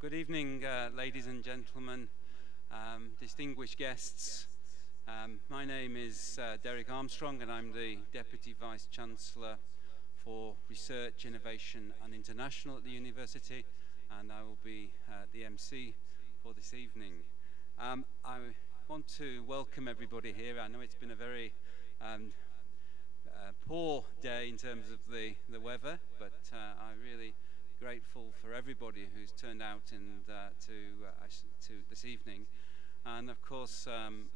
Good evening, ladies and gentlemen, distinguished guests. My name is Derek Armstrong, and I'm the Deputy Vice Chancellor for Research, Innovation and International at the University, and I will be the MC for this evening. I want to welcome everybody here. I know it's been a very poor day in terms of the weather, but I'm really grateful for everybody who's turned out and to this evening. And of course,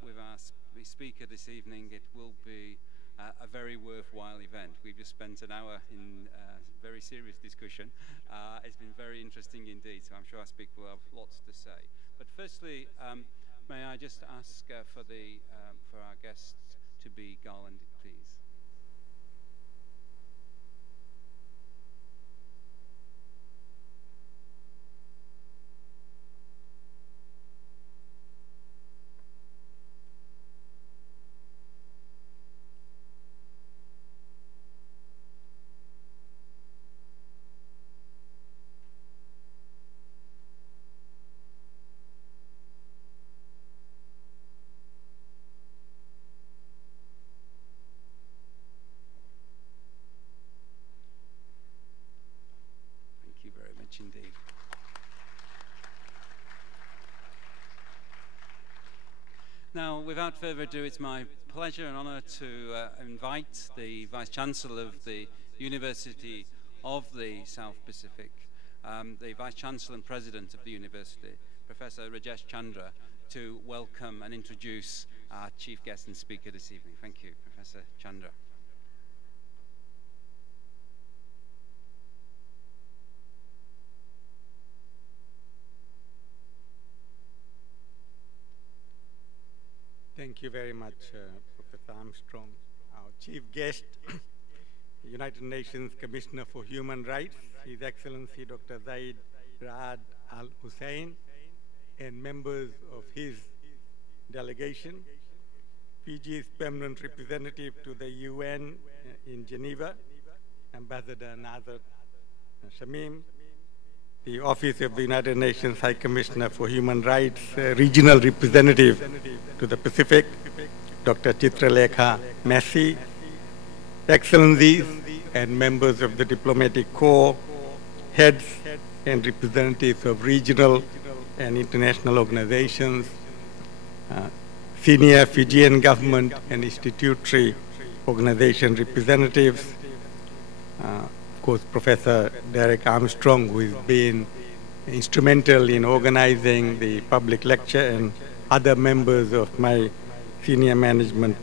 with our speaker this evening, it will be a very worthwhile event. We've just spent an hour in very serious discussion. It's been very interesting indeed, so I'm sure our speaker will have lots to say. But firstly, may I just ask for our guests to be garlanded, please. Indeed. Now, without further ado, it's my pleasure and honor to invite the Vice Chancellor of the University of the South Pacific, the Vice Chancellor and President of the University, Professor Rajesh Chandra, to welcome and introduce our chief guest and speaker this evening. Thank you, Professor Chandra. Thank you very much, Professor Armstrong. Our chief guest, United Nations Commissioner for Human Rights, His Excellency Dr. Zeid Ra'ad Al Hussein, and members of his delegation, Fiji's permanent representative to the UN in Geneva, Ambassador Nazat Shamim, the Office of the United Nations High Commissioner for Human Rights, Regional Representative to the Pacific, Dr. Chitralekha Massey, Excellencies and members of the Diplomatic Corps, heads and representatives of regional and international organizations, senior Fijian government and institutory organization representatives, of course, Professor Derek Armstrong, who has been instrumental in organizing the public lecture, and other members of my senior management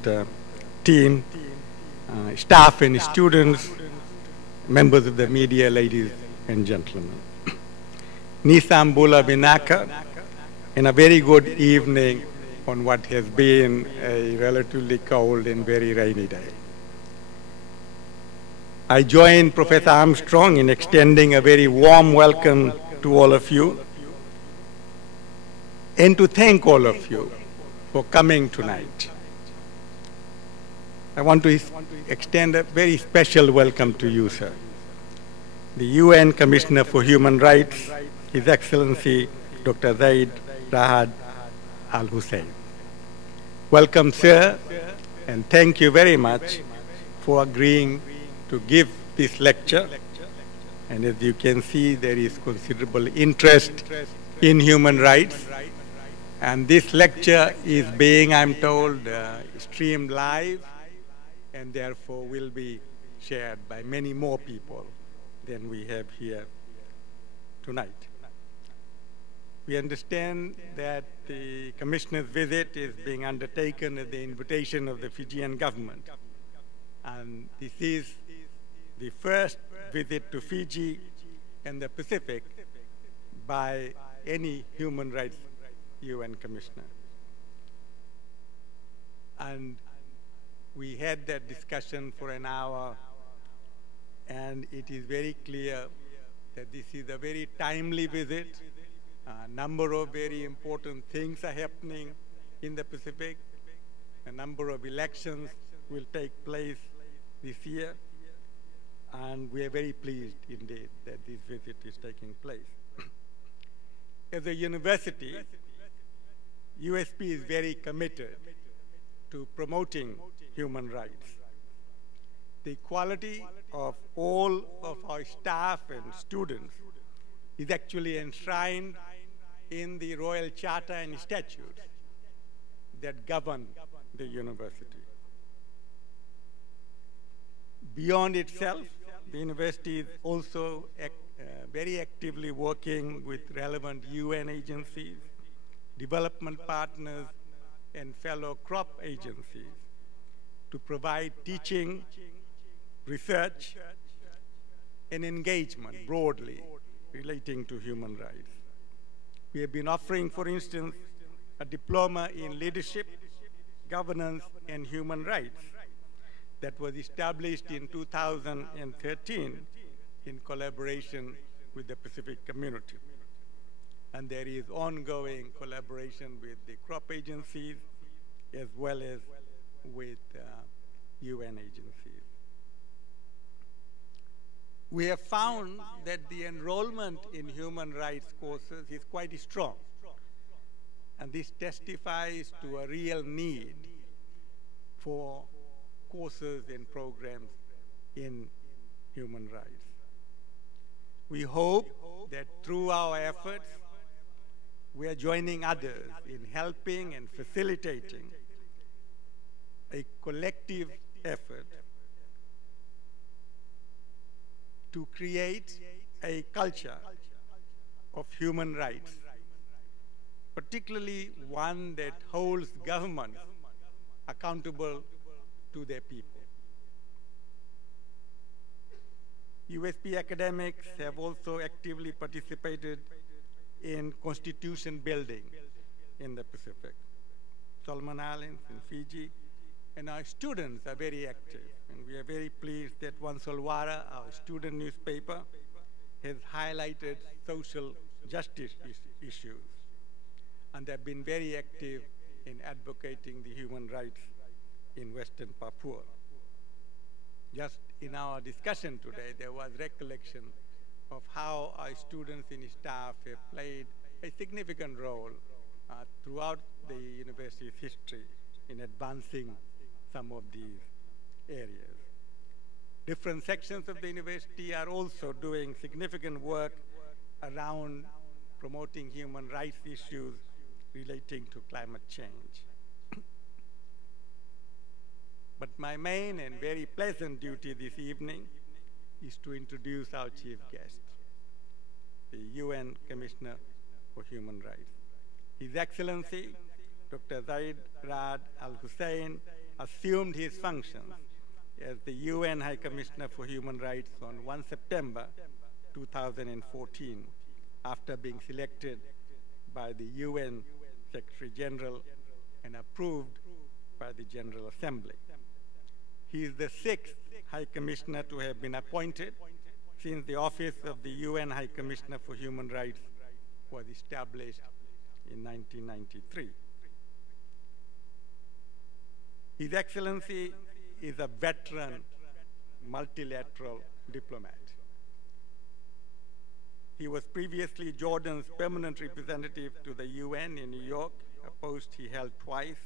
team, staff and students, members of the media, ladies and gentlemen. Nisam Bula Binaka, and a very good evening on what has been a relatively cold and very rainy day. I join Professor Armstrong in extending a very warm welcome to all of you and to thank all of you for coming tonight. I want to extend a very special welcome to you, sir. The UN Commissioner for Human Rights, His Excellency Dr. Zeid Ra'ad Al Hussein. Welcome, sir, and thank you very much for agreeing to give this lecture. And as you can see, there is considerable interest in human rights. And this lecture is being, I'm told, streamed live, and therefore will be shared by many more people than we have here tonight. We understand that the Commissioner's visit is being undertaken at the invitation of the Fijian government. And this is the first visit to Fiji and the Pacific by any human rights UN Commissioner. And we had that discussion for an hour, and it is very clear that this is a very timely visit. A number of very important things are happening in the Pacific. A number of elections will take place this year, and we are very pleased indeed that this visit is taking place. As a university, USP is very committed to promoting human rights. The equality of all of our staff and students is actually enshrined in the Royal Charter and statutes that govern the university. Beyond itself, the university is also very actively working with relevant UN agencies, development partners, and fellow crop agencies to provide teaching, research, and engagement broadly relating to human rights. We have been offering, for instance, a diploma in leadership, governance, and human rights that was established in 2013 in collaboration with the Pacific Community. And there is ongoing collaboration with the crop agencies as well as with UN agencies. We have found that the enrollment in human rights courses is quite strong. And this testifies to a real need for courses and programs in human rights. We hope that through our efforts, we are joining others in helping and facilitating a collective effort to create a culture of human rights, particularly one that holds governments accountable to their people. USP academics have also actively participated in constitution building in the Pacific, Solomon Islands and Fiji, and our students are very active. And we are very pleased that Wansolwara, our student newspaper, has highlighted social justice issues and have been very active in advocating the human rights in Western Papua. Just in our discussion today, there was recollection of how our students and staff have played a significant role throughout the university's history in advancing some of these areas. Different sections of the university are also doing significant work around promoting human rights issues relating to climate change. But my main and very pleasant duty this evening is to introduce our chief guest, the UN Commissioner for Human Rights. His Excellency, Dr. Zeid Ra'ad Al Hussein, assumed his functions as the UN High Commissioner for Human Rights on 1 September 2014, after being selected by the UN Secretary General and approved by the General Assembly. He is the 6th High Commissioner to have been appointed since the office of the UN High Commissioner for Human Rights was established in 1993. His Excellency is a veteran multilateral diplomat. He was previously Jordan's permanent representative to the UN in New York, a post he held twice.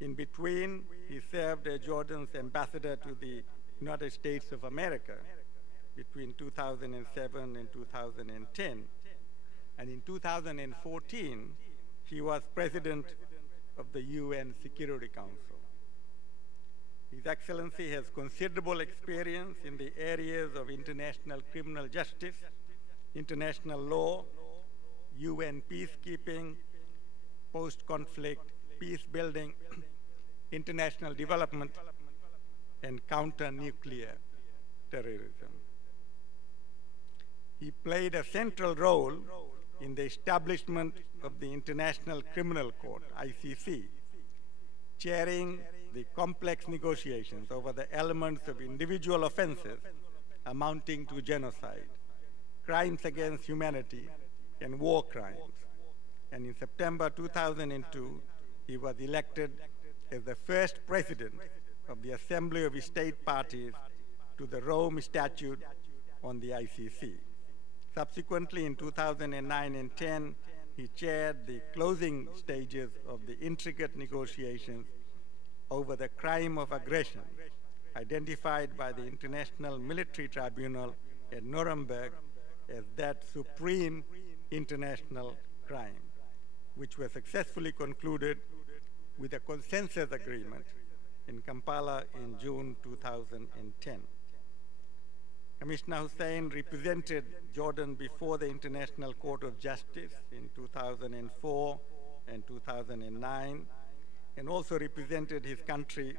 In between, he served as Jordan's ambassador to the United States of America between 2007 and 2010. And in 2014, he was president of the UN Security Council. His Excellency has considerable experience in the areas of international criminal justice, international law, UN peacekeeping, post-conflict peace building, international development, and counter-nuclear terrorism. He played a central role in the establishment of the International Criminal Court, ICC, chairing the complex negotiations over the elements of individual offenses amounting to genocide, crimes against humanity, and war crimes. And in September 2002, he was elected as the first president of the Assembly of State Parties to the Rome Statute on the ICC. Subsequently, in 2009 and 10, he chaired the closing stages of the intricate negotiations over the crime of aggression identified by the International Military Tribunal at Nuremberg as that supreme international crime, which was successfully concluded with a consensus agreement in Kampala in June 2010. Commissioner Hussain represented Jordan before the International Court of Justice in 2004 and 2009, and also represented his country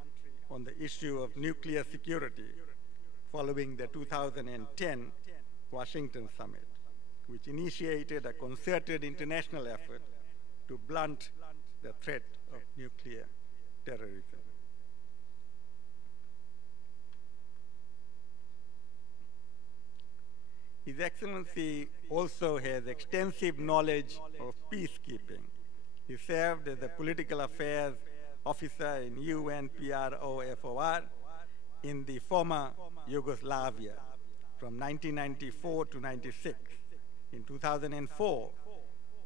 on the issue of nuclear security following the 2010 Washington Summit, which initiated a concerted international effort to blunt the threat of nuclear terrorism. His Excellency also has extensive knowledge of peacekeeping. He served as a political affairs officer in UNPROFOR in the former Yugoslavia from 1994 to 96. In 2004,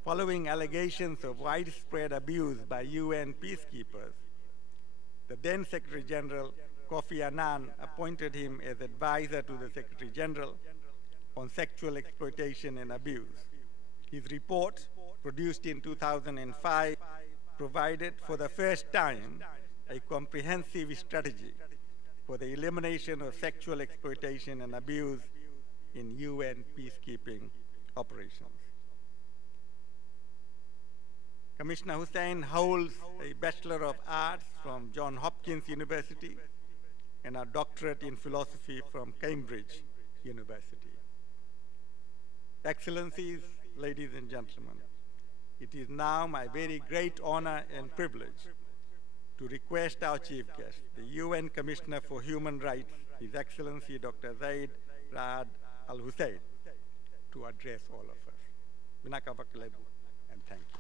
following allegations of widespread abuse by UN peacekeepers, the then Secretary General Kofi Annan appointed him as advisor to the Secretary General on sexual exploitation and abuse. His report, produced in 2005, provided for the first time a comprehensive strategy for the elimination of sexual exploitation and abuse in UN peacekeeping operations. Commissioner Hussain holds a Bachelor of Arts from Johns Hopkins University and a doctorate in philosophy from Cambridge University. Excellencies, ladies and gentlemen, it is now my very great honor and privilege to request our chief guest, the UN Commissioner for Human Rights, His Excellency Dr. Zeid Ra'ad Al Hussein, to address all of us. Binakabakalebu, and thank you.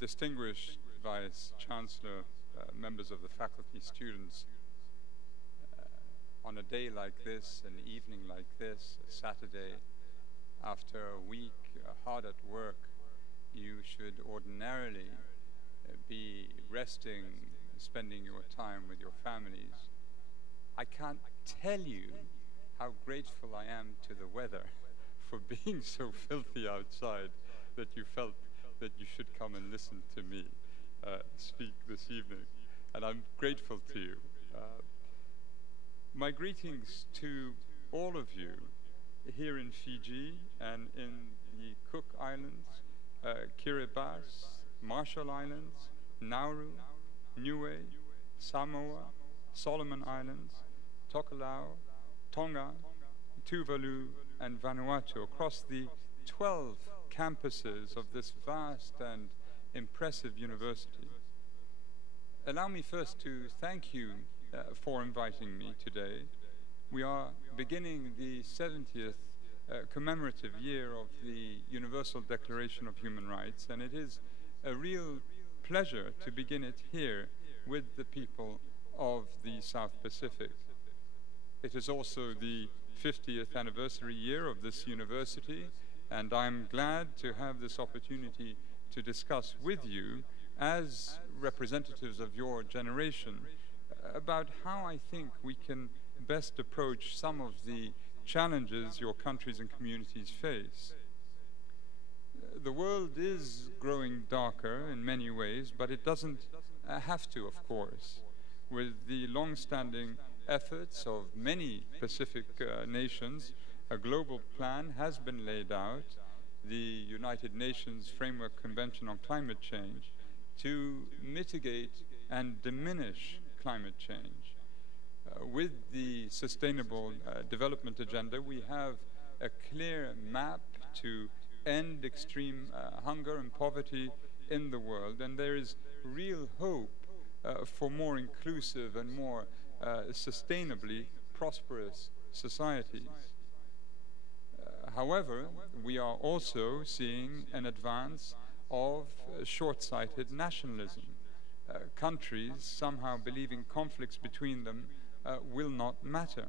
Distinguished Vice Chancellor, members of the faculty, students, on a day like this, an evening like this, a Saturday, after a week hard at work, you should ordinarily be resting, spending your time with your families. I can't tell you how grateful I am to the weather for being so filthy outside that you felt that you should come and listen to me speak this evening, and I'm grateful to you. My greetings to all of you here in Fiji and in the Cook Islands, Kiribati, Marshall Islands, Nauru, Niue, Samoa, Solomon Islands, Tokelau, Tonga, Tuvalu, and Vanuatu, across the 12 campuses of this vast and impressive university. Allow me first to thank you for inviting me today. We are beginning the 70th commemorative year of the Universal Declaration of Human Rights, and it is a real pleasure to begin it here with the people of the South Pacific. It is also the 50th anniversary year of this university, and I'm glad to have this opportunity to discuss with you, as representatives of your generation, about how I think we can best approach some of the challenges your countries and communities face. The world is growing darker in many ways, but it doesn't have to, of course. With the long-standing efforts of many Pacific nations, a global plan has been laid out, the United Nations Framework Convention on Climate Change, to mitigate and diminish climate change. With the Sustainable Development Agenda, we have a clear map to end extreme hunger and poverty in the world, and there is real hope for more inclusive and more sustainably prosperous societies. However, we are also seeing an advance of short-sighted nationalism. Countries somehow believing conflicts between them will not matter.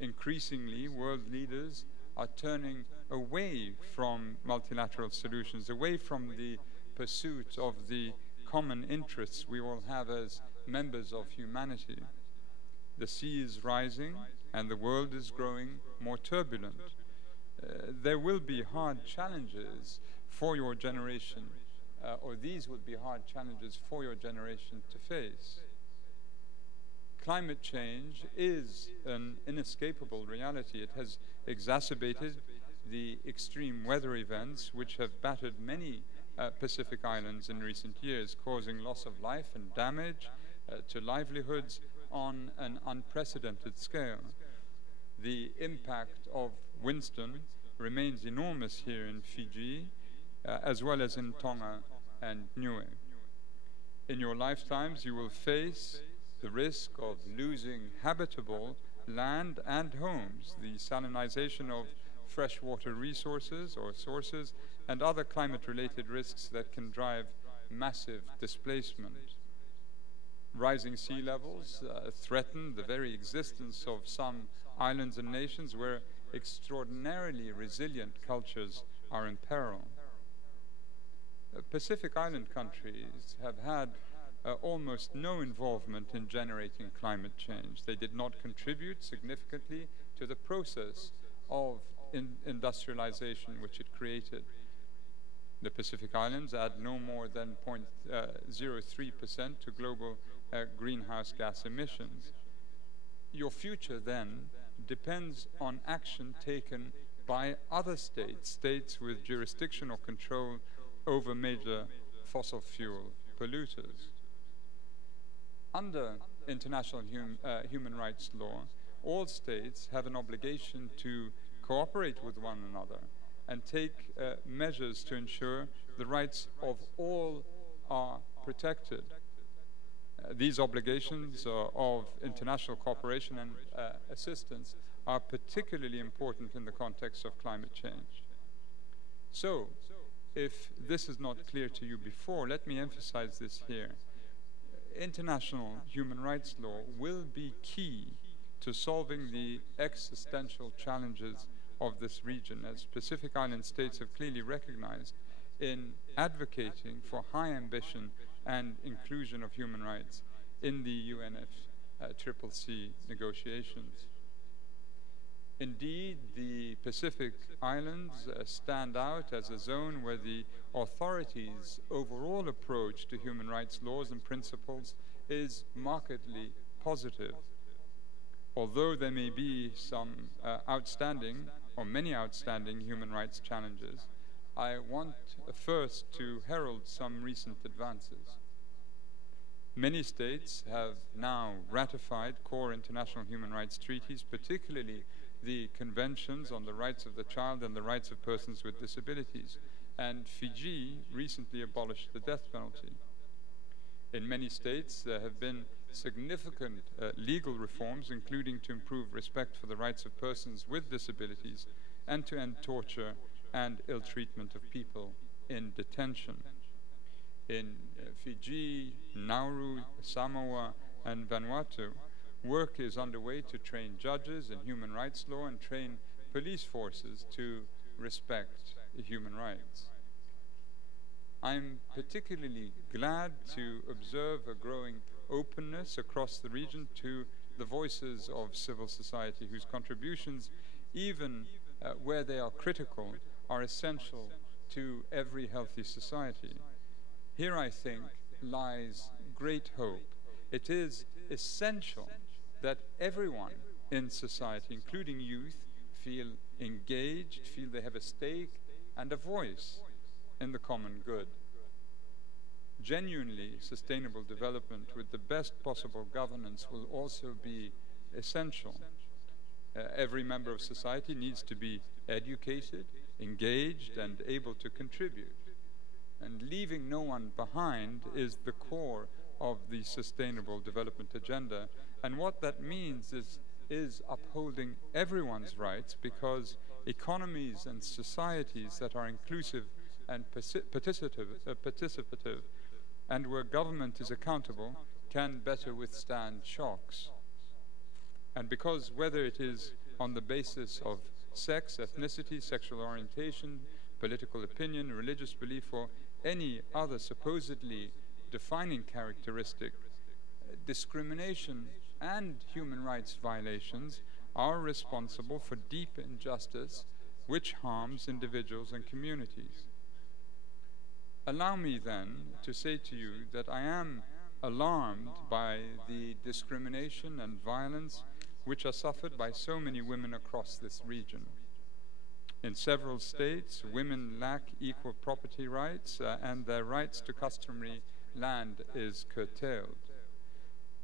Increasingly, world leaders are turning away from multilateral solutions, away from the pursuit of the common interests we all have as members of humanity. The sea is rising and the world is growing more turbulent. There will be hard challenges for your generation, or these would be hard challenges for your generation to face. Climate change is an inescapable reality. It has exacerbated the extreme weather events which have battered many Pacific islands in recent years, causing loss of life and damage to livelihoods on an unprecedented scale. The impact of Winston remains enormous here in Fiji, as well as in Tonga and Niue. In your lifetimes, you will face the risk of losing habitable land and homes, the salinization of freshwater resources or sources, and other climate-related risks that can drive massive displacement. Rising sea levels threaten the very existence of some islands and nations where extraordinarily resilient cultures are in peril. Pacific Island countries have had almost no involvement in generating climate change. They did not contribute significantly to the process of industrialization which it created. The Pacific Islands add no more than 0.03% to global greenhouse gas emissions. Your future then depends on action taken by other states, states with jurisdiction or control over major fossil fuel polluters. Under international human rights law, all states have an obligation to cooperate with one another and take measures to ensure the rights of all are protected. These obligations of international cooperation and assistance are particularly important in the context of climate change. So, if this is not clear to you before, let me emphasize this here. International human rights law will be key to solving the existential challenges of this region, as Pacific Island states have clearly recognized in advocating for high ambition and inclusion of human rights in the UNFCCC negotiations. Indeed, the Pacific Islands stand out as a zone where the authorities' overall approach to human rights laws and principles is markedly positive. Although there may be some outstanding, or many outstanding human rights challenges, I want first to herald some recent advances. Many states have now ratified core international human rights treaties, particularly the conventions on the rights of the child and the rights of persons with disabilities, and Fiji recently abolished the death penalty. In many states, there have been significant legal reforms, including to improve respect for the rights of persons with disabilities and to end torture and ill treatment of people in detention. In Fiji, Nauru, Samoa, and Vanuatu, work is underway to train judges in human rights law and train police forces to respect human rights. I'm particularly glad to observe a growing openness across the region to the voices of civil society, whose contributions, even where they are critical, are essential to every healthy society. Here, I think, lies great hope. It is essential that everyone in society, including youth, feel engaged, feel they have a stake and a voice in the common good. Genuinely sustainable development with the best possible governance will also be essential. Every member of society needs to be educated, engaged, and able to contribute. And leaving no one behind is the core of the Sustainable Development Agenda. And what that means is upholding everyone's rights, because economies and societies that are inclusive and participative, and where government is accountable, can better withstand shocks. And because whether it is on the basis of sex, ethnicity, sexual orientation, political opinion, religious belief, or any other supposedly defining characteristic, discrimination and human rights violations are responsible for deep injustice which harms individuals and communities. Allow me then to say to you that I am alarmed by the discrimination and violence which are suffered by so many women across this region. In several states, women lack equal property rights and their rights to customary land is curtailed.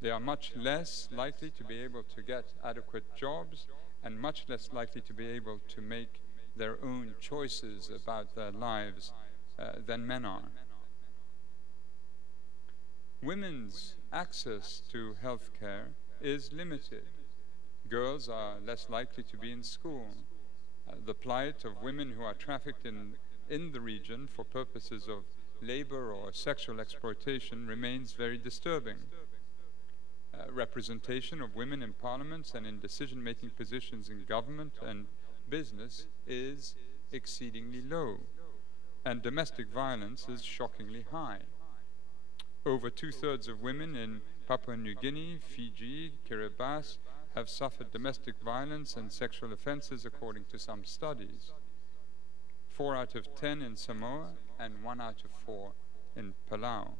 They are much less likely to be able to get adequate jobs and much less likely to be able to make their own choices about their lives than men are. Women's access to health care is limited. Girls are less likely to be in school. The plight of women who are trafficked in the region for purposes of labor or sexual exploitation remains very disturbing. Representation of women in parliaments and in decision-making positions in government and business is exceedingly low, and domestic violence is shockingly high. Over 2/3 of women in Papua New Guinea, Fiji, Kiribati have suffered domestic violence and sexual offenses according to some studies. 4 out of 10 in Samoa and 1 out of 4 in Palau.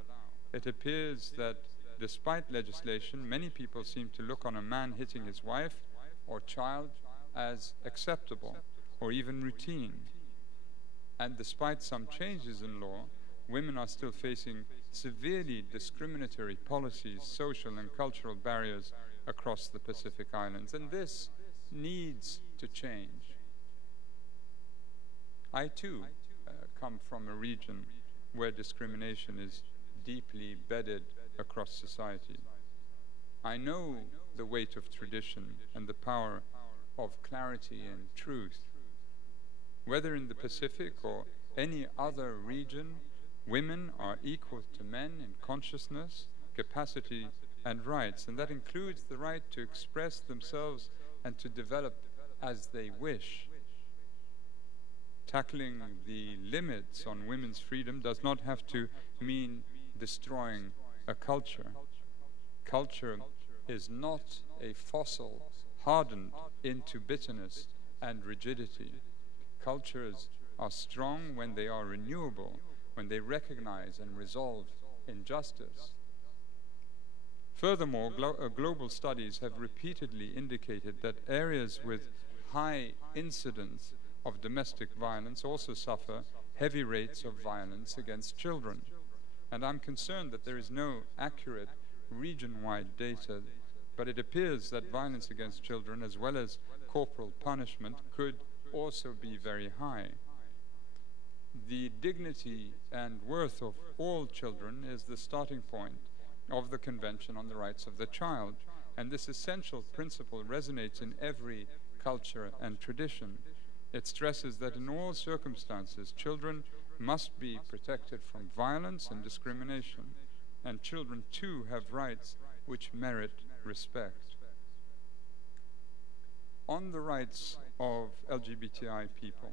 It appears that despite legislation, many people seem to look on a man hitting his wife or child as acceptable or even routine. And despite some changes in law, women are still facing severely discriminatory policies, social and cultural barriers across the Pacific Islands, and this needs to change. I too come from a region where discrimination is deeply bedded across society. I know the weight of tradition and the power of clarity and truth. Whether in the Pacific or any other region, women are equal to men in consciousness, capacity, and rights, and that includes the right to express themselves and to develop as they wish. Tackling the limits on women's freedom does not have to mean destroying a culture. Culture is not a fossil hardened into bitterness and rigidity. Cultures are strong when they are renewable, when they recognize and resolve injustice. Furthermore, global studies have repeatedly indicated that areas with high incidence of domestic violence also suffer heavy rates of violence against children. And I'm concerned that there is no accurate region-wide data, but it appears that violence against children, as well as corporal punishment, could also be very high. The dignity and worth of all children is the starting point of the Convention on the Rights of the Child, and this essential principle resonates in every culture and tradition. It stresses that in all circumstances, children must be protected from violence and discrimination, and children too have rights which merit respect. On the rights of LGBTI people,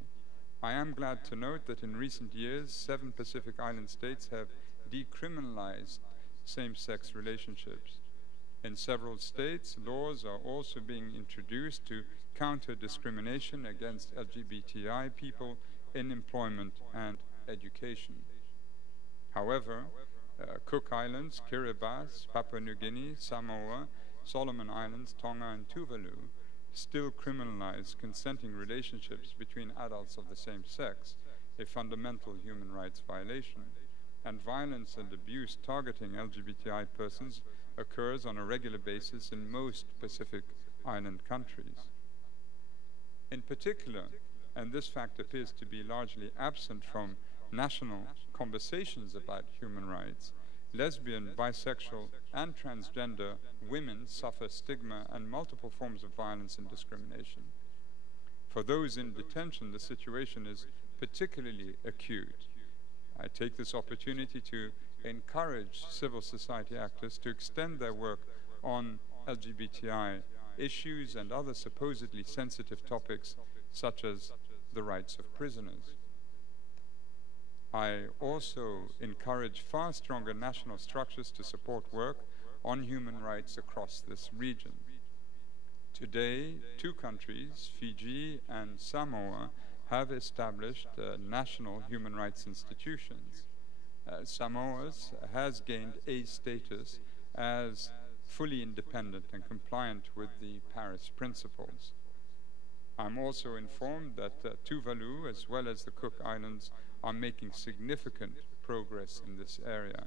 I am glad to note that in recent years, 7 Pacific Island states have decriminalized same-sex relationships. In several states, laws are also being introduced to counter discrimination against LGBTI people in employment and education. However, Cook Islands, Kiribati, Papua New Guinea, Samoa, Solomon Islands, Tonga, and Tuvalu still criminalize consenting relationships between adults of the same sex, a fundamental human rights violation. And violence and abuse targeting LGBTI persons occurs on a regular basis in most Pacific Island countries. In particular, and this fact appears to be largely absent from national conversations about human rights, lesbian, bisexual, and transgender women suffer stigma and multiple forms of violence and discrimination. For those in detention, the situation is particularly acute. I take this opportunity to encourage civil society actors to extend their work on LGBTI issues and other supposedly sensitive topics, such as the rights of prisoners. I also encourage far stronger national structures to support work on human rights across this region. Today, 2 countries, Fiji and Samoa, have established national human rights institutions. Samoa has gained a status as fully independent and compliant with the Paris Principles. I'm also informed that Tuvalu, as well as the Cook Islands, are making significant progress in this area.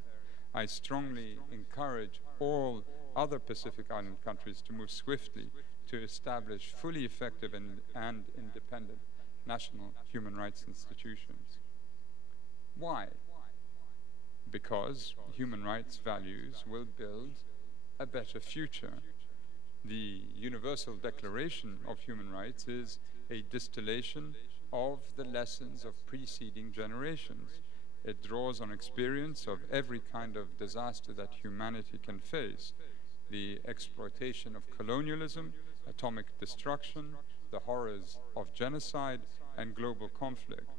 I strongly encourage all other Pacific Island countries to move swiftly to establish fully effective and independent national human rights institutions. Why? Because human rights values will build a better future. The Universal Declaration of Human Rights is a distillation of the lessons of preceding generations. It draws on experience of every kind of disaster that humanity can face: the exploitation of colonialism, atomic destruction, the horrors of genocide, and global conflict.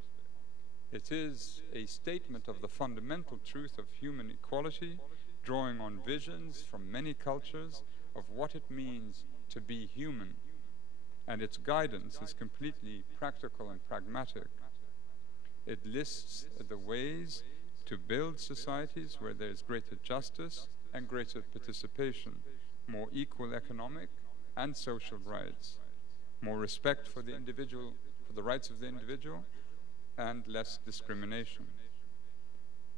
It is a statement of the fundamental truth of human equality, drawing on visions from many cultures of what it means to be human, and its guidance is completely practical and pragmatic. It lists the ways to build societies where there is greater justice and greater participation, more equal economic and social rights, more respect for the individual, for the rights of the individual, and less discrimination.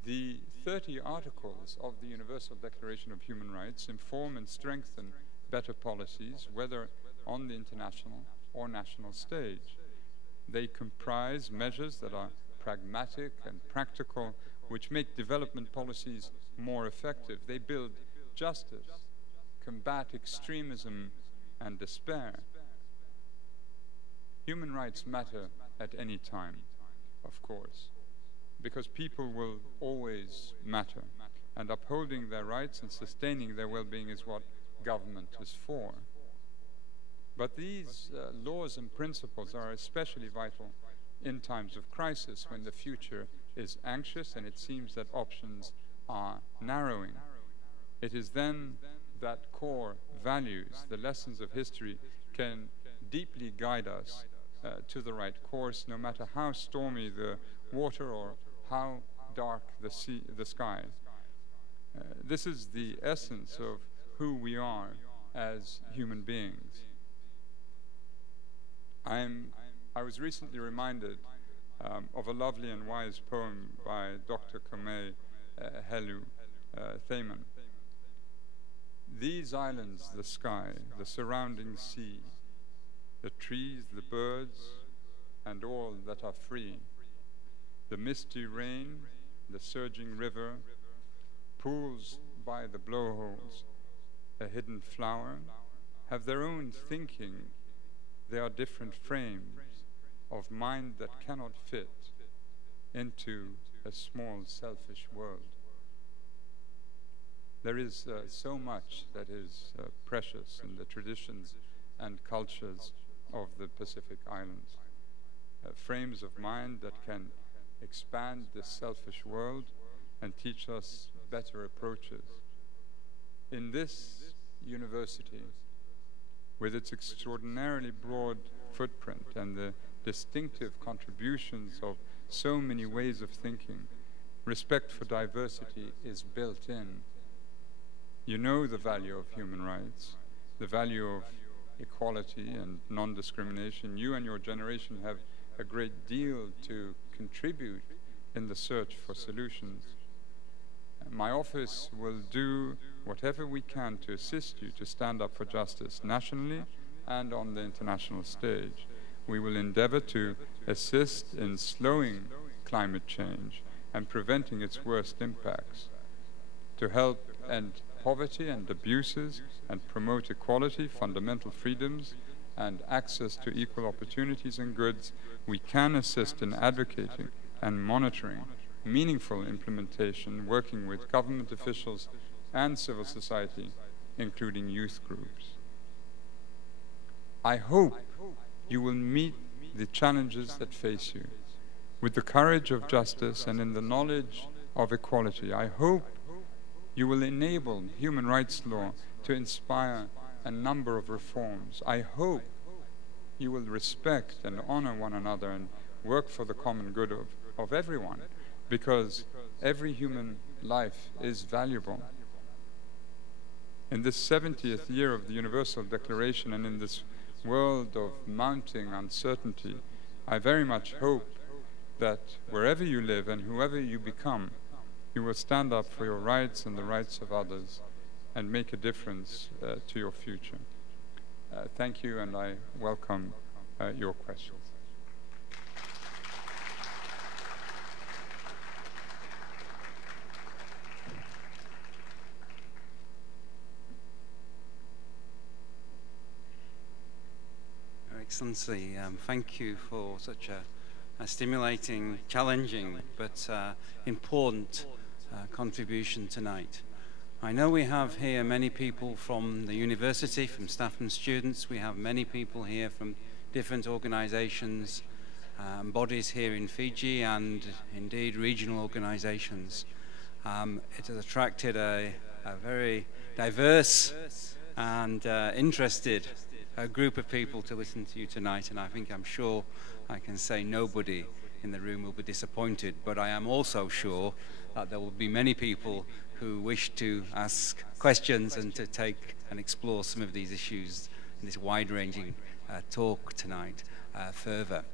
The 30 articles of the Universal Declaration of Human Rights inform and strengthen better policies, whether on the international or national stage. They comprise measures that are pragmatic and practical, which make development policies more effective. They build justice, combat extremism and despair. Human rights matter at any time, of course, because people will always matter, and upholding their rights and sustaining their well-being is what government is for. But these laws and principles are especially vital in times of crisis, when the future is anxious and it seems that options are narrowing. It is then that core values, the lessons of history, can deeply guide us to the right course, no matter how stormy the water or how dark the sky. This is the essence of who we are as human beings. I was recently reminded of a lovely and wise poem by Dr. Kamei Helu Thaman. These islands, the sky, the surrounding sea, the trees, the birds, and all that are free, the misty rain, the surging river, pools by the blowholes, a hidden flower, have their own thinking. They are different frames of mind that cannot fit into a small, selfish world. There is so much that is precious in the traditions and cultures of the Pacific Islands. Frames of mind that can expand this selfish world and teach us better approaches. In this university, with its extraordinarily broad footprint and the distinctive contributions of so many ways of thinking, respect for diversity is built in. You know the value of human rights, the value of equality and non-discrimination. You and your generation have a great deal to contribute in the search for solutions. My office will do whatever we can to assist you to stand up for justice nationally and on the international stage. We will endeavor to assist in slowing climate change and preventing its worst impacts, to help end poverty and abuses and promote equality, fundamental freedoms, and access to equal opportunities and goods, we can assist in advocating and monitoring meaningful implementation, working with government officials and civil society, including youth groups. I hope you will meet the challenges that face you with the courage of justice and in the knowledge of equality. I hope you will enable human rights law to inspire a number of reforms. I hope you will respect and honor one another and work for the common good of everyone, because every human life is valuable. In this 70th year of the Universal Declaration and in this world of mounting uncertainty, I very much hope that wherever you live and whoever you become, you will stand up for your rights and the rights of others and make a difference to your future. Thank you, and I welcome your questions. Your Excellency, thank you for such a stimulating, challenging, but important contribution tonight. I know we have here many people from the university, from staff and students. We have many people here from different organizations, bodies here in Fiji, and indeed regional organizations. It has attracted a very diverse and interested group of people to listen to you tonight, and I'm sure I can say nobody in the room will be disappointed, but I am also sure that there will be many people who wish to ask questions and to take and explore some of these issues in this wide-ranging talk tonight further.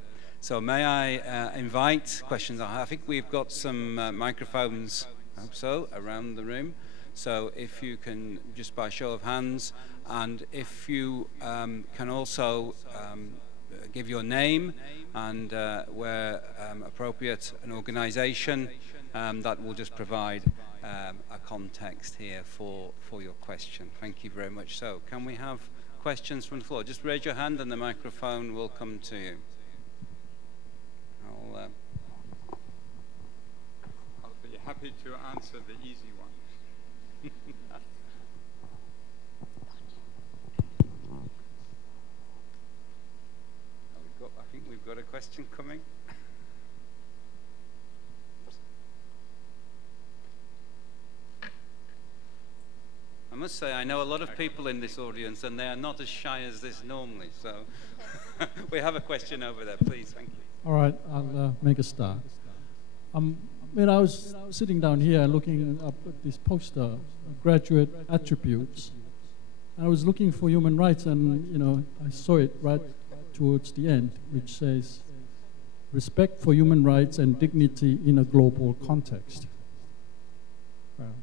So may I invite questions? I think we've got some microphones, I hope so, around the room. So if you can, just by show of hands, and if you can also give your name and where appropriate, an organization, that will just provide a context here for your question. Thank you very much. So can we have questions from the floor? Just raise your hand and the microphone will come to you. I'll be happy to answer the easy one. I think we've got a question coming. I must say, I know a lot of people in this audience, and they are not as shy as this normally. So we have a question over there, please. Thank you. All right, I'll make a start. When I was sitting down here looking up at this poster, graduate attributes, I was looking for human rights, and I saw it right towards the end, which says, respect for human rights and dignity in a global context. Well,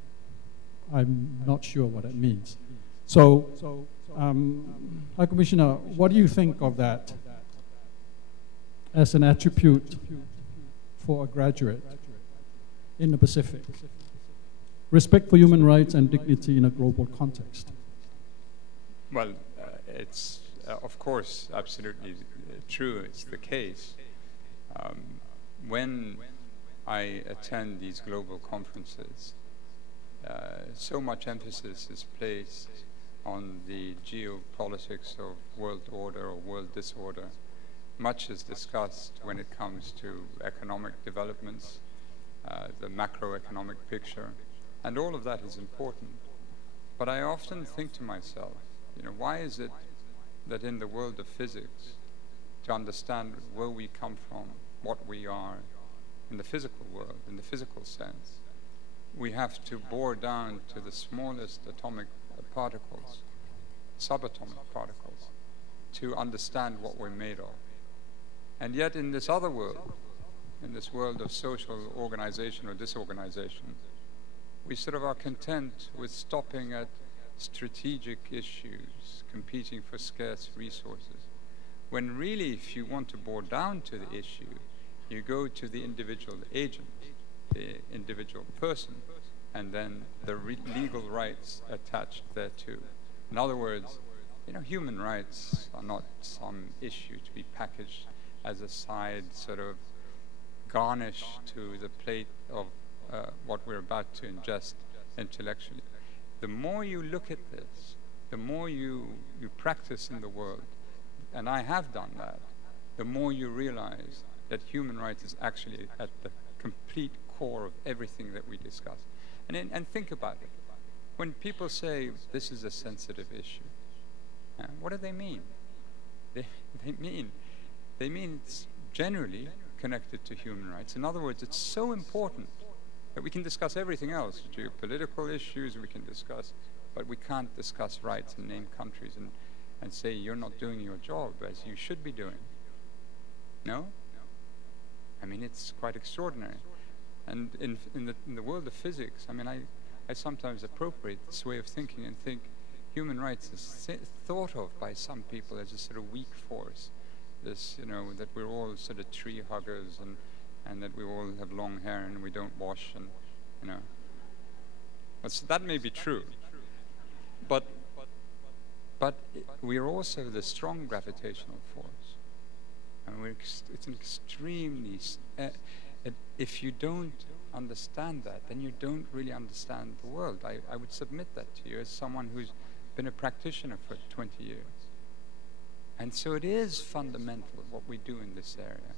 I'm not sure what that means. So, High Commissioner, what do you think of that as an attribute for a graduate in the Pacific? Respect for human rights and dignity in a global context. Well, it's, of course, absolutely true. It's the case. When I attend these global conferences, so much emphasis is placed on the geopolitics of world order or world disorder. Much is discussed when it comes to economic developments, the macroeconomic picture, and all of that is important. But I often think to myself, why is it that in the world of physics, to understand where we come from, what we are in the physical world, in the physical sense, we have to bore down to the smallest atomic particles, subatomic particles, to understand what we're made of. And yet in this other world, in this world of social organization or disorganization, we sort of are content with stopping at strategic issues, competing for scarce resources, when really if you want to bore down to the issue, you go to the individual agent, the individual person, and then the legal rights attached thereto. In other words, you know, human rights are not some issue to be packaged as a side sort of garnish to the plate of what we're about to ingest intellectually. The more you look at this, the more you practice in the world, and I have done that, the more you realize that human rights is actually at the complete core of everything that we discuss. And think about it. When people say this is a sensitive issue, what do they mean? They mean it's generally connected to human rights. In other words, it's so important that we can discuss everything else, geopolitical issues we can discuss, but we can't discuss rights and name countries and say you're not doing your job as you should be doing. No? I mean, it's quite extraordinary. And in the world of physics, I mean, I sometimes appropriate this way of thinking and think human rights is thought of by some people as a sort of weak force. This, you know, that we're all sort of tree huggers and that we all have long hair and we don't wash and, you know. But so that may be true. But we are also the strong gravitational force. And it's an extremely... if you don't understand that, then you don't really understand the world. I would submit that to you as someone who's been a practitioner for 20 years. And so it is fundamental what we do in this area.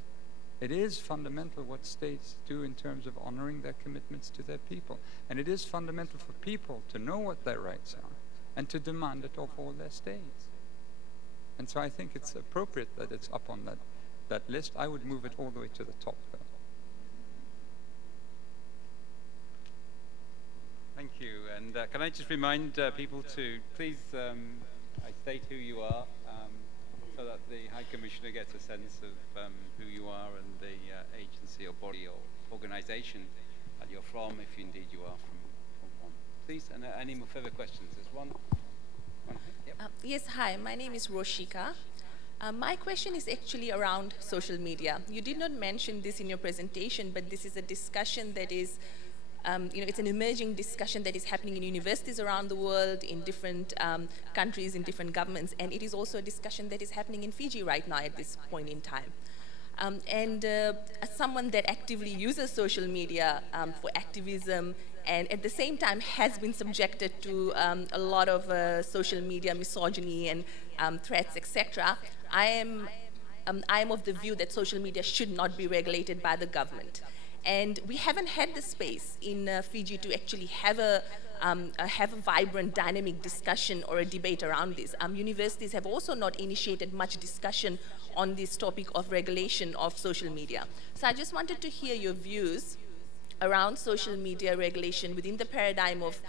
It is fundamental what states do in terms of honoring their commitments to their people. And it is fundamental for people to know what their rights are and to demand it of all their states. And so I think it's appropriate that it's up on that list. I would move it all the way to the top, though. Thank you. And can I just remind people to please state who you are so that the High Commissioner gets a sense of who you are and the agency or body or organization that you're from, if indeed you are from one. Please, and any more further questions? There's one. Yep. Yes, hi. My name is Roshika. My question is actually around social media. You did not mention this in your presentation, but this is a discussion that is it's an emerging discussion that is happening in universities around the world, in different countries, in different governments, and it is also a discussion that is happening in Fiji right now at this point in time. As someone that actively uses social media for activism and at the same time has been subjected to a lot of social media misogyny and threats, etc., I am of the view that social media should not be regulated by the government. And we haven't had the space in Fiji to actually have a vibrant, dynamic discussion or a debate around this. Universities have also not initiated much discussion on this topic of regulation of social media. So I just wanted to hear your views around social media regulation within the paradigm of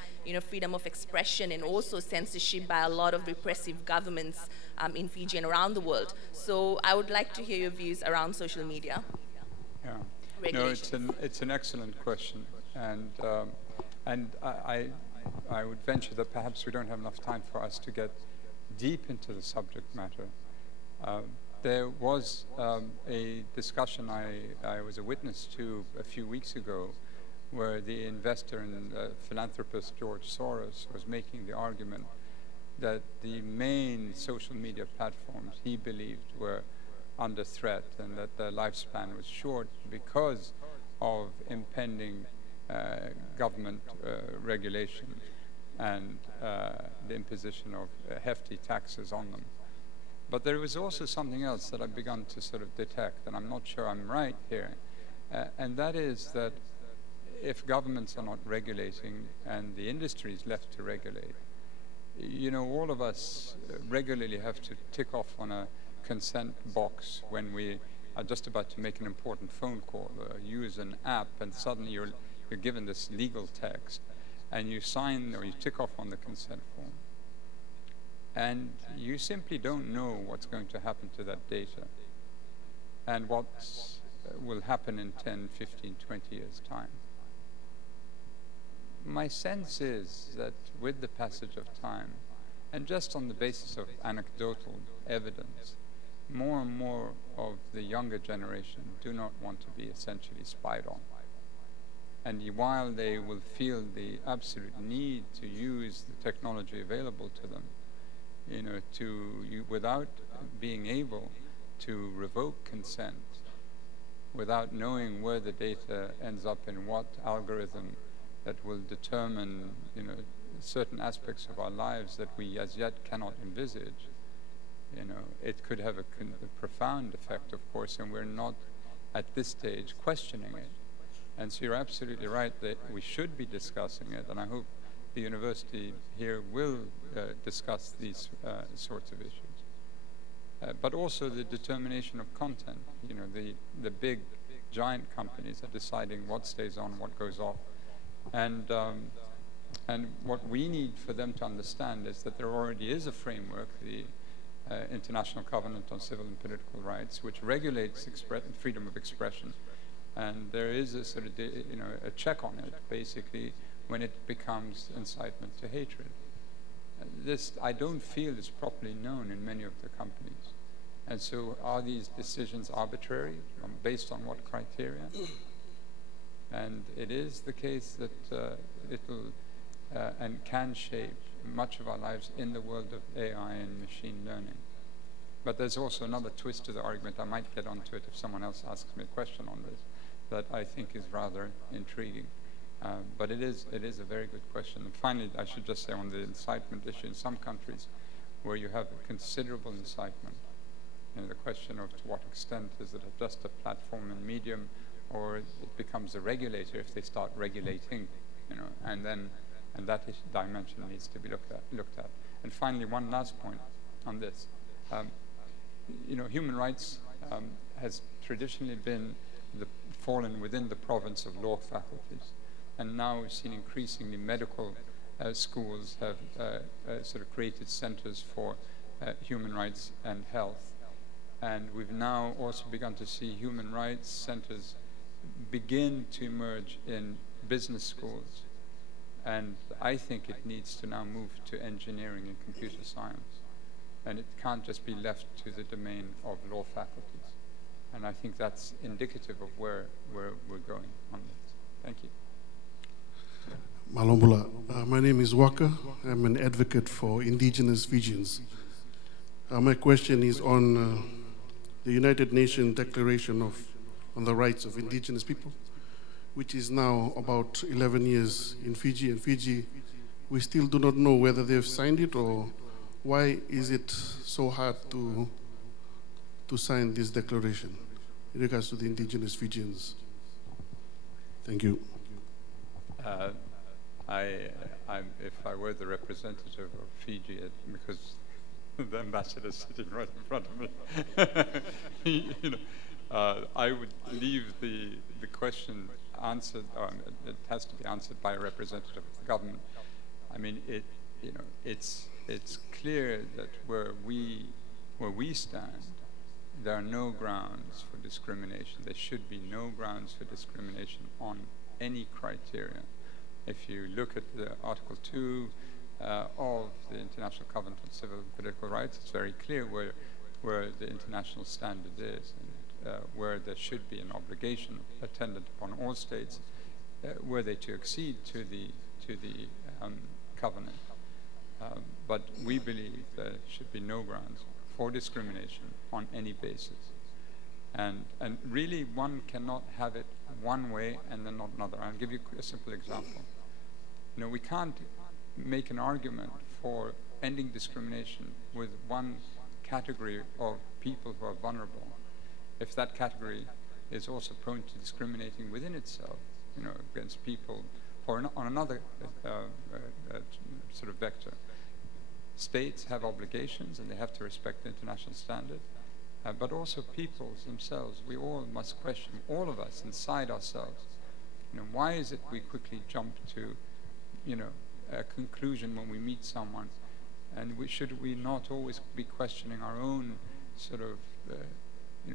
freedom of expression and also censorship by a lot of repressive governments in Fiji and around the world. So I would like to hear your views around social media. Yeah. No, it's an excellent question, and I would venture that perhaps we don't have enough time for us to get deep into the subject matter. There was a discussion I was a witness to a few weeks ago, where the investor and philanthropist George Soros was making the argument that the main social media platforms he believed were under threat and that their lifespan was short because of impending government regulation and the imposition of hefty taxes on them. But there was also something else that I've begun to sort of detect, and I'm not sure I'm right here, and that is that if governments are not regulating and the industry is left to regulate, all of us regularly have to tick off on a consent box when we are just about to make an important phone call or use an app, and suddenly you're given this legal text and you sign or you tick off on the consent form, and you simply don't know what's going to happen to that data and what will happen in 10, 15, 20 years' time. My sense is that with the passage of time, and just on the basis of anecdotal evidence, more and more of the younger generation do not want to be essentially spied on. And while they will feel the absolute need to use the technology available to them, without being able to revoke consent, without knowing where the data ends up in what algorithm that will determine, certain aspects of our lives that we as yet cannot envisage, it could have a profound effect, of course, and we're not at this stage questioning it. And so you're absolutely right that we should be discussing it, and I hope the university here will discuss these sorts of issues. But also the determination of content. The big, giant companies are deciding what stays on, what goes off. And what we need for them to understand is that there already is a framework, the International Covenant on Civil and Political Rights, which regulates freedom of expression. And there is a sort of, a check on it, basically, when it becomes incitement to hatred. This, I don't feel, is properly known in many of the companies. And so are these decisions arbitrary, based on what criteria? And it is the case that it'll and can shape much of our lives in the world of AI and machine learning. But there's also another twist to the argument. I might get onto it if someone else asks me a question on this, that I think is rather intriguing. But it is a very good question. And finally, I should just say on the incitement issue, in some countries where you have considerable incitement, the question of to what extent is it just a platform and medium, or it becomes a regulator if they start regulating, and that dimension needs to be looked at. And finally, one last point on this. Human rights has traditionally been fallen within the province of law faculties. And now we've seen increasingly medical schools have sort of created centers for human rights and health. And we've now also begun to see human rights centers begin to emerge in business schools. And I think it needs to now move to engineering and computer science. And it can't just be left to the domain of law faculties. And I think that's indicative of where we're going on this. Thank you. Malombula. My name is Waka. I'm an advocate for indigenous Fijians. My question is on the United Nations Declaration on the Rights of Indigenous People, which is now about 11 years in Fiji. And Fiji, we still do not know whether they've signed it, or why is it so hard to sign this declaration in regards to the indigenous Fijians? Thank you. If I were the representative of Fiji, because the ambassador is sitting right in front of me, I would leave the question answered, it has to be answered by a representative of the government. I mean, it's clear that where we stand, there are no grounds for discrimination. There should be no grounds for discrimination on any criteria. If you look at the Article 2 of the International Covenant on Civil and Political Rights, it's very clear where the international standard is, and where there should be an obligation attendant upon all states were they to accede to the covenant. But we believe there should be no grounds for discrimination on any basis. And really, one cannot have it one way and then not another. I'll give you a simple example. We can't make an argument for ending discrimination with one category of people who are vulnerable if that category is also prone to discriminating within itself, against people or on another sort of vector. States have obligations and they have to respect the international standard, but also peoples themselves. We all must question, all of us inside ourselves, why is it we quickly jump to, a conclusion when we meet someone, and should we not always be questioning our own sort of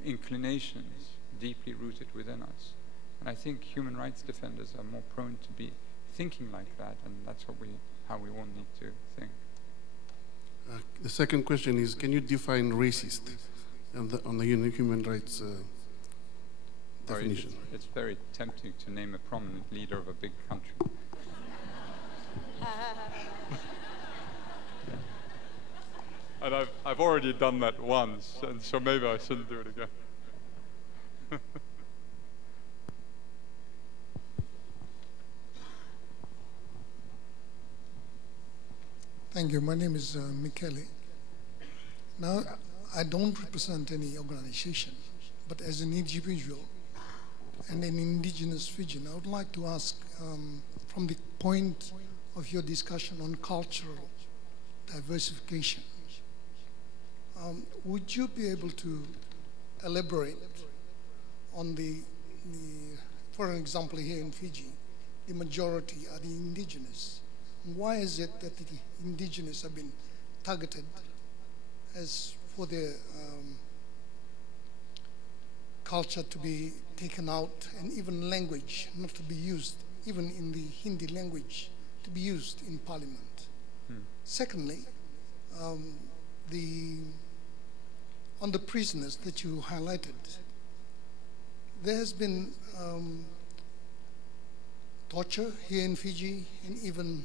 inclinations deeply rooted within us? And I think human rights defenders are more prone to be thinking like that, and that's how we all need to think. The second question is, can you define racist on the human rights definition? It's very tempting to name a prominent leader of a big country. And I've already done that once, and so maybe I shouldn't do it again. Thank you. My name is Michele. Now, I don't represent any organization, but as an individual and an indigenous Fijian, I would like to ask, from the point of your discussion on cultural diversification, would you be able to elaborate on for example, here in Fiji, the majority are the indigenous. Why is it that the indigenous have been targeted as for their culture to be taken out, and even language not to be used, even in the Hindi language, to be used in parliament? Secondly, on the prisoners that you highlighted, there has been torture here in Fiji, and even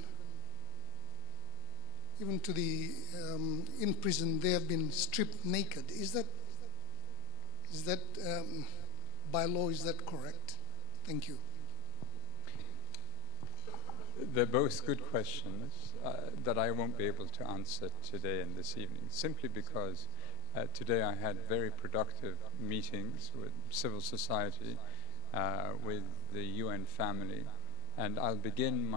to the in prison they have been stripped naked. Is that by law, is that correct? Thank you. They're both good questions that I won't be able to answer today and this evening, simply because today I had very productive meetings with civil society, with the UN family, and I'll begin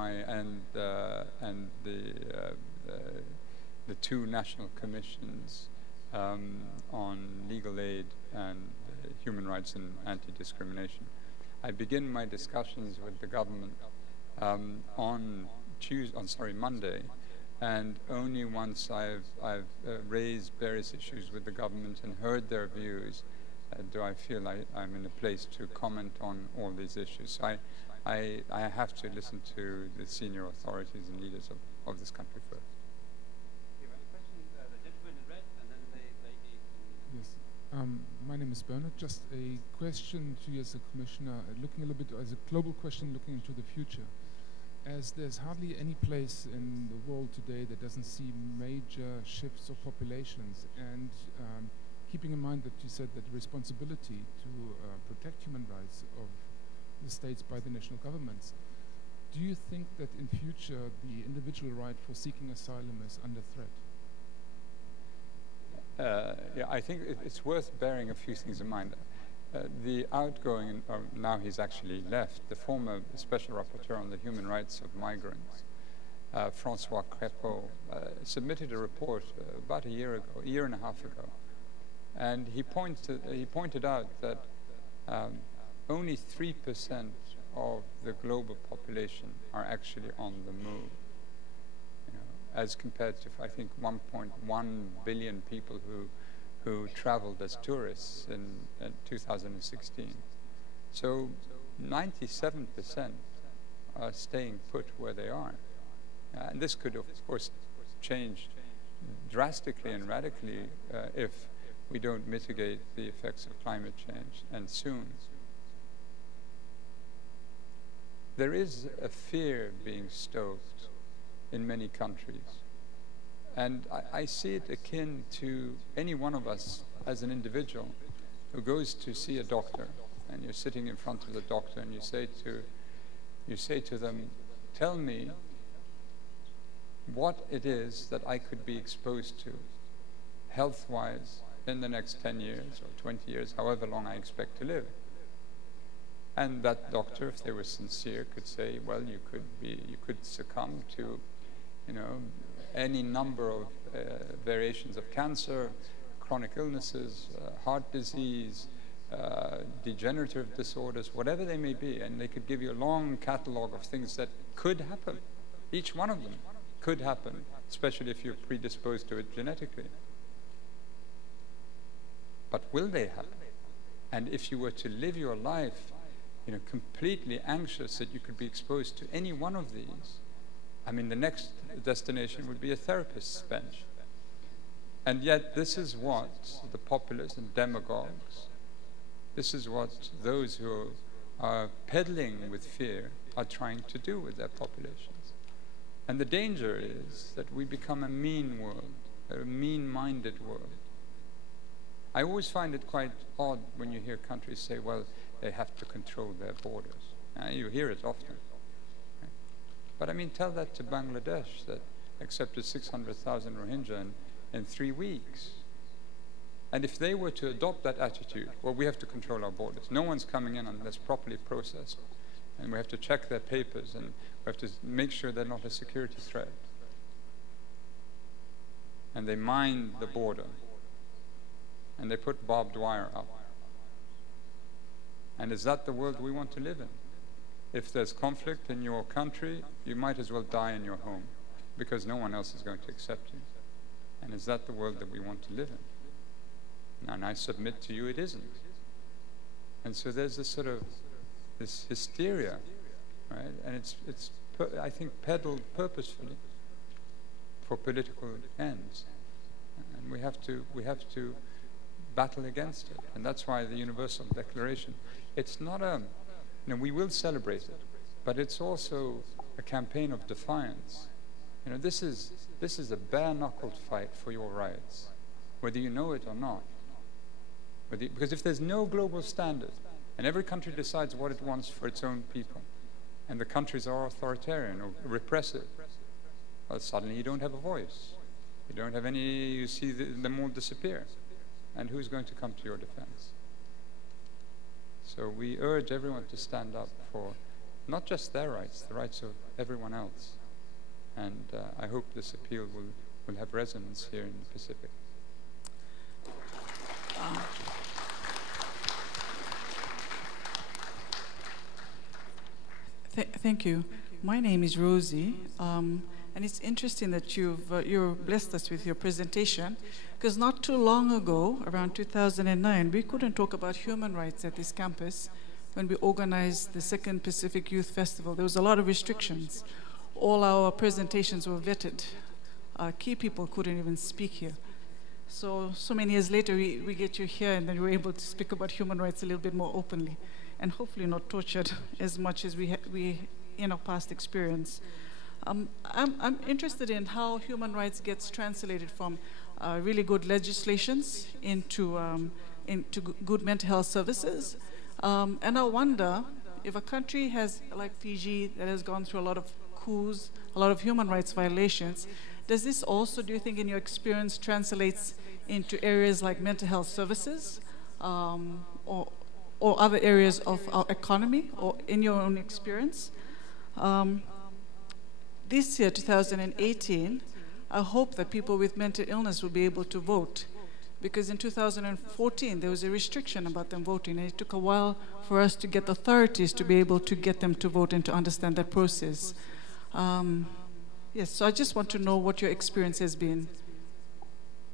the two national commissions on legal aid and human rights and anti-discrimination. I begin my discussions with the government on Monday, and only once I've raised various issues with the government and heard their views do I feel I'm in a place to comment on all these issues. So I have to listen to the senior authorities and leaders of this country first. You have a question? The gentleman in red, and then the lady. Yes. My name is Bernard. Just a question to you as a commissioner, looking a little bit as a global question, looking into the future. As there's hardly any place in the world today that doesn't see major shifts of populations, and keeping in mind that you said that the responsibility to protect human rights of the states by the national governments, do you think that in future the individual right for seeking asylum is under threat? Yeah, I think it's worth bearing a few things in mind. The outgoing, now he's actually left, the former Special Rapporteur on the Human Rights of Migrants, Francois Crépeau, submitted a report about a year and a half ago. And he pointed out that only 3% of the global population are actually on the move, as compared to, I think, 1.1 billion people who traveled as tourists in 2016. So 97% are staying put where they are. And this could, of course, change drastically and radically if we don't mitigate the effects of climate change, and soon. There is a fear being stoked in many countries. And I see it akin to any one of us as an individual who goes to see a doctor, and you're sitting in front of the doctor and you say to them, tell me what it is that I could be exposed to health-wise in the next 10 years or 20 years, however long I expect to live. And that doctor, if they were sincere, could say, well, you could succumb to, any number of variations of cancer, chronic illnesses, heart disease, degenerative disorders, whatever they may be, and they could give you a long catalog of things that could happen. Each one of them could happen, especially if you're predisposed to it genetically. But will they happen? And if you were to live your life, completely anxious that you could be exposed to any one of these, I mean, the next destination would be a therapist's bench. And yet this is what the populists and demagogues, this is what those who are peddling with fear are trying to do with their populations. And the danger is that we become a mean world, a mean-minded world. I always find it quite odd when you hear countries say, well, they have to control their borders. You hear it often. Right? But I mean, tell that to Bangladesh that accepted 600,000 Rohingya in 3 weeks. And if they were to adopt that attitude, well, we have to control our borders. No one's coming in unless properly processed. And we have to check their papers, and we have to make sure they're not a security threat. And they mine the border. And they put barbed wire up. And is that the world we want to live in? If there's conflict in your country, you might as well die in your home, because no one else is going to accept you. And is that the world that we want to live in? And I submit to you it isn't. And so there's this sort of this hysteria, right? And it's I think peddled purposefully for political ends. And we have to battle against it. And that's why the Universal Declaration, it's not we will celebrate it, but it's also a campaign of defiance. This is a bare-knuckled fight for your rights, whether you know it or not. Because if there's no global standard, and every country decides what it wants for its own people, and the countries are authoritarian or repressive, well, suddenly you don't have a voice. You don't have any, you see them all disappear. And who's going to come to your defense? So we urge everyone to stand up for not just their rights, the rights of everyone else. And I hope this appeal will have resonance here in the Pacific. Thank you. My name is Rosie, and it's interesting that you blessed us with your presentation, because not too long ago, around 2009, we couldn't talk about human rights at this campus when we organized the Second Pacific Youth Festival. There was a lot of restrictions. All our presentations were vetted. Key people couldn't even speak here. So many years later, we get you here, and then we're able to speak about human rights a little bit more openly, and hopefully not tortured as much as we in our past experience. I'm interested in how human rights gets translated from really good legislations into good mental health services. And I wonder if a country like Fiji, that has gone through a lot of coups, a lot of human rights violations, does this also, do you think in your experience, translates into areas like mental health services or other areas of our economy, or in your own experience? This year, 2018, I hope that people with mental illness will be able to vote, because in 2014 there was a restriction about them voting, and it took a while for us to get authorities to be able to get them to vote and to understand that process. Yes, so I just want to know what your experience has been.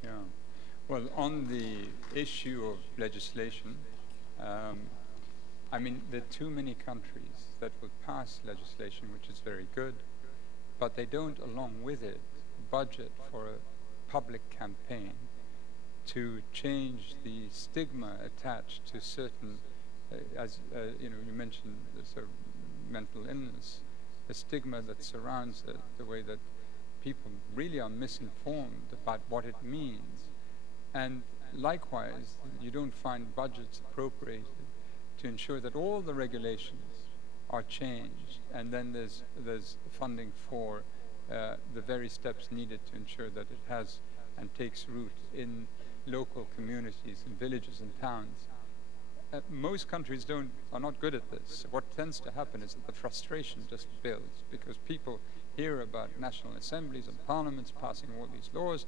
Yeah, well, on the issue of legislation, I mean, there are too many countries that will pass legislation, which is very good, but they don't, along with it, budget for a public campaign to change the stigma attached to certain, you mentioned sort of mental illness, the stigma that surrounds it, the way that people really are misinformed about what it means. And likewise, you don't find budgets appropriated to ensure that all the regulations are changed, and then there's funding for the very steps needed to ensure that it has and takes root in local communities, in villages and towns. Most countries are not good at this. What tends to happen is that the frustration just builds, because people hear about national assemblies and parliaments passing all these laws,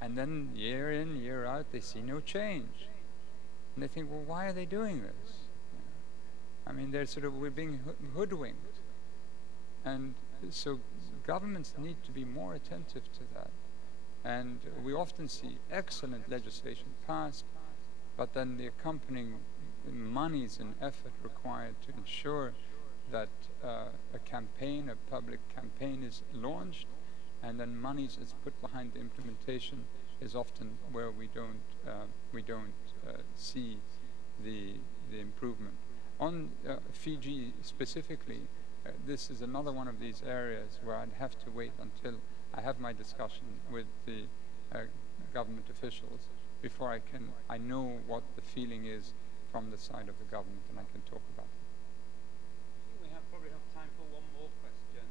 and then year in, year out, they see no change. And they think, well, why are they doing this? I mean, we're being hoodwinked. And so governments need to be more attentive to that. And we often see excellent legislation passed, but then the accompanying monies and effort required to ensure that a public campaign is launched, and then monies is put behind the implementation, is often where we don't see the improvement. On Fiji specifically, this is another one of these areas where I'd have to wait until I have my discussion with the government officials before I know what the feeling is from the side of the government, and I can talk about it. We probably have time for one more question.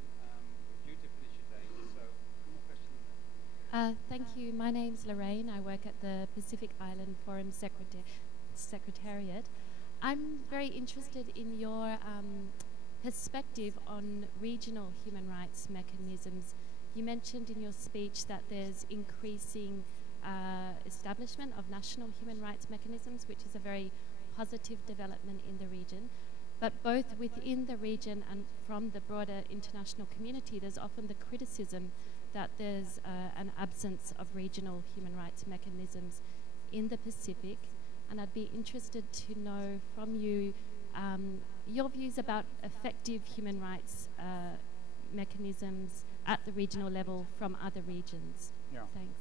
We're due to finish today, so one more question. Thank you. My name's Lorraine. I work at the Pacific Island Forum Secretariat. I'm very interested in your perspective on regional human rights mechanisms. You mentioned in your speech that there's increasing establishment of national human rights mechanisms, which is a very positive development in the region. But both within the region and from the broader international community, there's often the criticism that there's an absence of regional human rights mechanisms in the Pacific. And I'd be interested to know from you your views about effective human rights mechanisms at the regional level from other regions. Yeah. Thanks.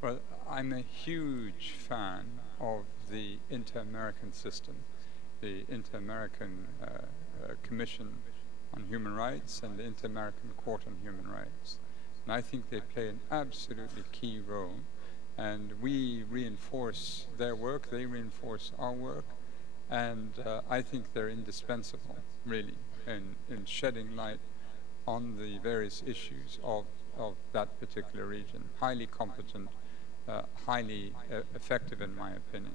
Well, I'm a huge fan of the Inter-American system, the Inter-American Commission on Human Rights and the Inter-American Court on Human Rights. And I think they play an absolutely key role. And we reinforce their work, they reinforce our work. And I think they're indispensable, really, in shedding light on the various issues of that particular region. Highly competent, highly effective, in my opinion.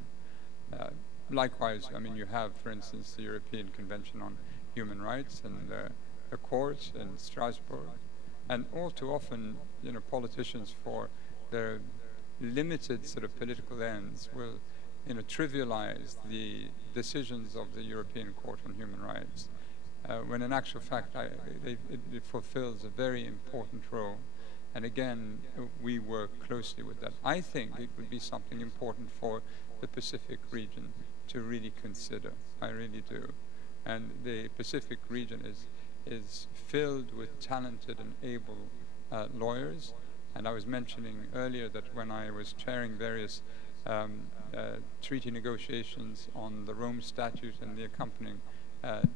Likewise, I mean, you have, for instance, the European Convention on Human Rights and the court in Strasbourg. And all too often, you know, politicians, for their limited sort of political ends, will, you know, trivialize the decisions of the European Court on Human Rights, when in actual fact it fulfills a very important role. And again, we work closely with that. I think it would be something important for the Pacific region to really consider. I really do. And the Pacific region is filled with talented and able lawyers. And I was mentioning earlier that when I was chairing various treaty negotiations on the Rome Statute and the accompanying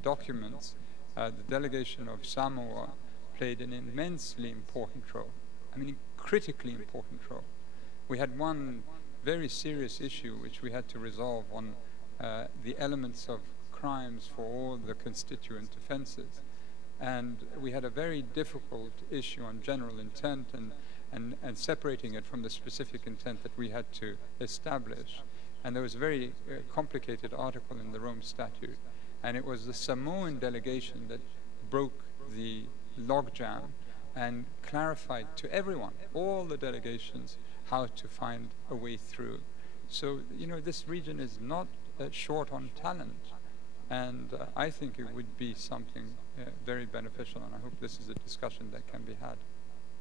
documents, the delegation of Samoa played an immensely important role. I mean, critically important role. We had one very serious issue which we had to resolve on the elements of crimes for all the constituent offenses. And we had a very difficult issue on general intent and separating it from the specific intent that we had to establish. And there was a very complicated article in the Rome Statute. And it was the Samoan delegation that broke the logjam and clarified to everyone, all the delegations, how to find a way through. So, you know, this region is not short on talent. And I think it would be something very beneficial, and I hope this is a discussion that can be had.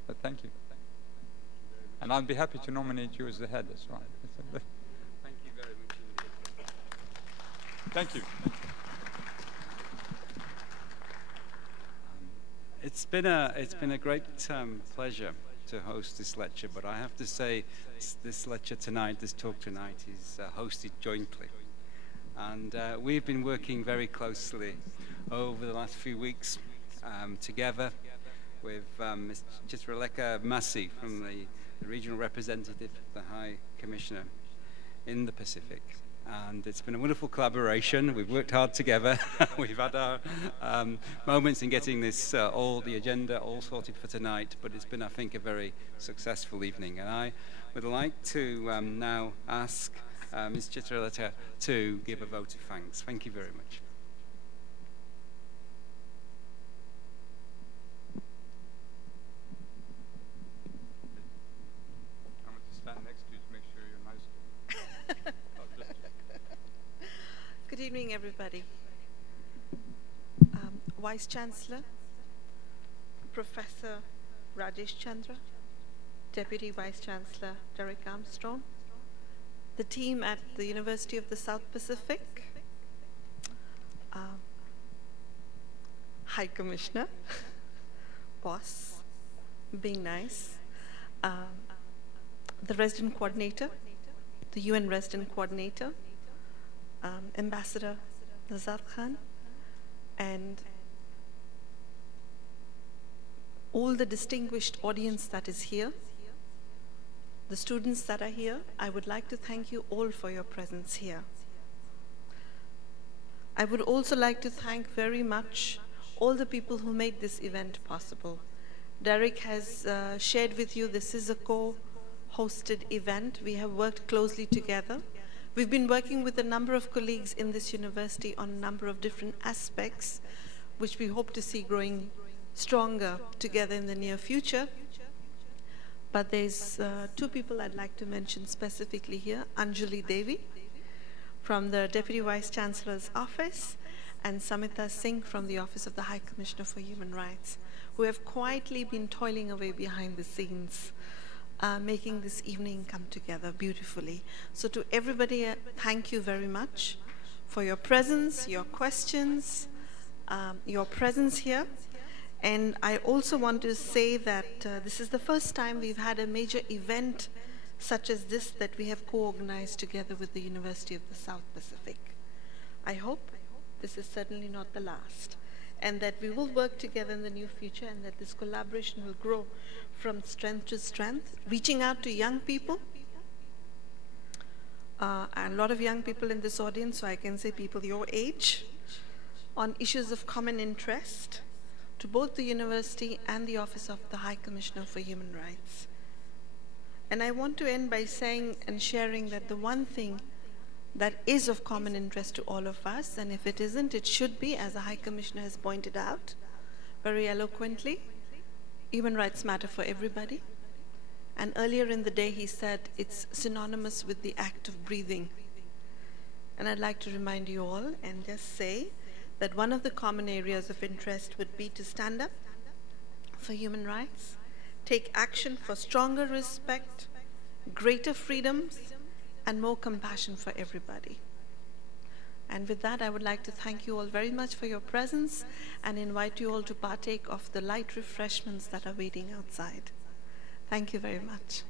But thank you. And I'll be happy to nominate you as the head as well. Thank you very much indeed. Thank you. It's been a great pleasure to host this lecture, but I have to say this lecture tonight, this talk tonight, is hosted jointly. And we've been working very closely over the last few weeks together with Ms. Chitraleka Massi from the regional representative, the High Commissioner in the Pacific. And it's been a wonderful collaboration. We've worked hard together. We've had our moments in getting this, all the agenda all sorted for tonight, but it's been, I think, a very successful evening. And I would like to now ask Ms. Chitraleka to give a vote of thanks. Thank you very much. I want to stand next to you to make sure you're nice to me. Good evening, everybody. Vice Chancellor, Professor Rajesh Chandra, Deputy Vice Chancellor Derek Armstrong, the team at the University of the South Pacific, High Commissioner, boss, being nice, the resident coordinator, the UN resident coordinator, Ambassador Nazar Khan, and all the distinguished audience that is here, the students that are here, I would like to thank you all for your presence here. I would also like to thank very much all the people who made this event possible. Derek has shared with you this is a co-hosted event. We have worked closely together. We've been working with a number of colleagues in this university on a number of different aspects, which we hope to see growing stronger together in the near future. But there's two people I'd like to mention specifically here. Anjali Devi from the Deputy Vice Chancellor's Office, and Samita Singh from the Office of the High Commissioner for Human Rights, who have quietly been toiling away behind the scenes, making this evening come together beautifully. So to everybody, thank you very much for your presence, your questions, your presence here. And I also want to say that this is the first time we've had a major event such as this that we have co-organized together with the University of the South Pacific. I hope this is certainly not the last, and that we will work together in the near future, and that this collaboration will grow from strength to strength, reaching out to young people. A lot of young people in this audience, so I can say people your age, on issues of common interest to both the university and the Office of the High Commissioner for Human Rights. And I want to end by saying and sharing that the one thing that is of common interest to all of us, and if it isn't, it should be, as the High Commissioner has pointed out very eloquently, human rights matter for everybody. And earlier in the day he said it's synonymous with the act of breathing. And I'd like to remind you all and just say that one of the common areas of interest would be to stand up for human rights, take action for stronger respect, greater freedoms, and more compassion for everybody. And with that, I would like to thank you all very much for your presence and invite you all to partake of the light refreshments that are waiting outside. Thank you very much.